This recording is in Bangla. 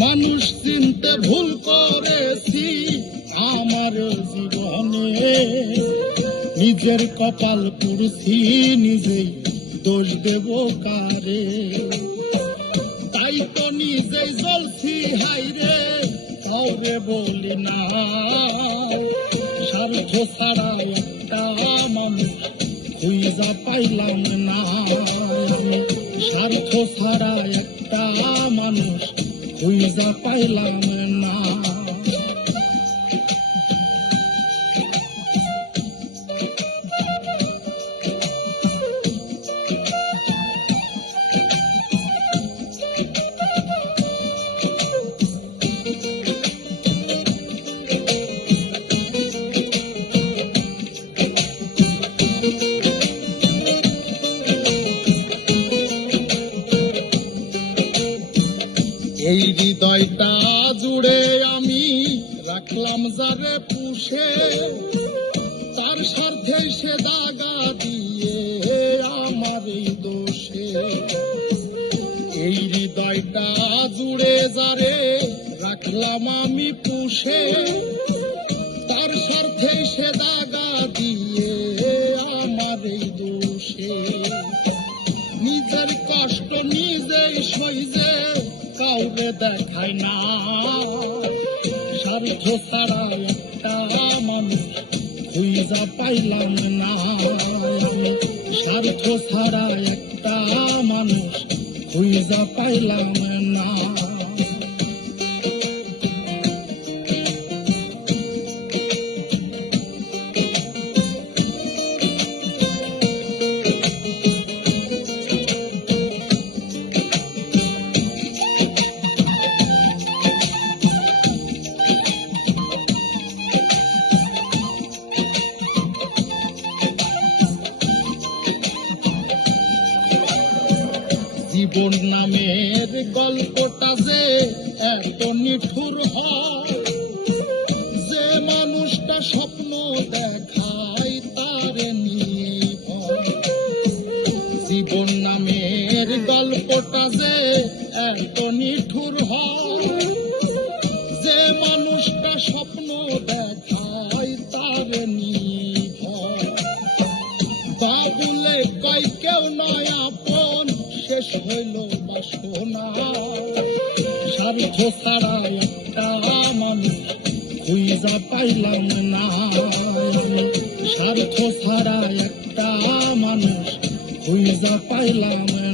মানুষ চিনতে ভুল করেছি। আমার জীবনে। নিজের কপাল পুড়ছি, নিজেই দোষ দেব কারে? তাই তো নিজেই জ্বলছি হাইরে কাউরে বলি না। স্বার্থ ছাড়া একটা মানুষ খুঁজা পাইলাম না। আমি স্বার্থ ছাড়া একটা মানুষ খুঁজা পাইলাম না এই হৃদয়টা জুড়ে আমি রাখলাম যারে পুষে। তার স্বার্থে সে দাগা দিয়ে আমার দোষে। এই হৃদয়টা জুড়ে যারে রাখলাম আমি পুষে। তার স্বার্থে সে দাগা দিয়ে আমার দোষে। নিজের কষ্ট নিজেই সইজে কাউরে দেখায় না। স্বার্থ ছাড়া একটা মানুষ, খুঁজা পাইলাম না। স্বার্থ ছাড়া একটা মানুষ, খুঁজা পাইলাম জীবন নামের গল্পটা যে এত নিঠুর হয়, যে মানুষটা স্বপ্ন দেখায় তার নিয়ে জীবন নামের গল্পটা যে এত নিঠুর হয়, যে মানুষটা স্বপ্ন দেখায় বাবুলে পাই কেউ নয় আপন শেষ হইল বাসনা স্বার্থ ছাড়া একটা মানুষ, খুঁজা পাইলাম না। স্বার্থ ছাড়া একটা মানুষ, খুঁজা পাইলাম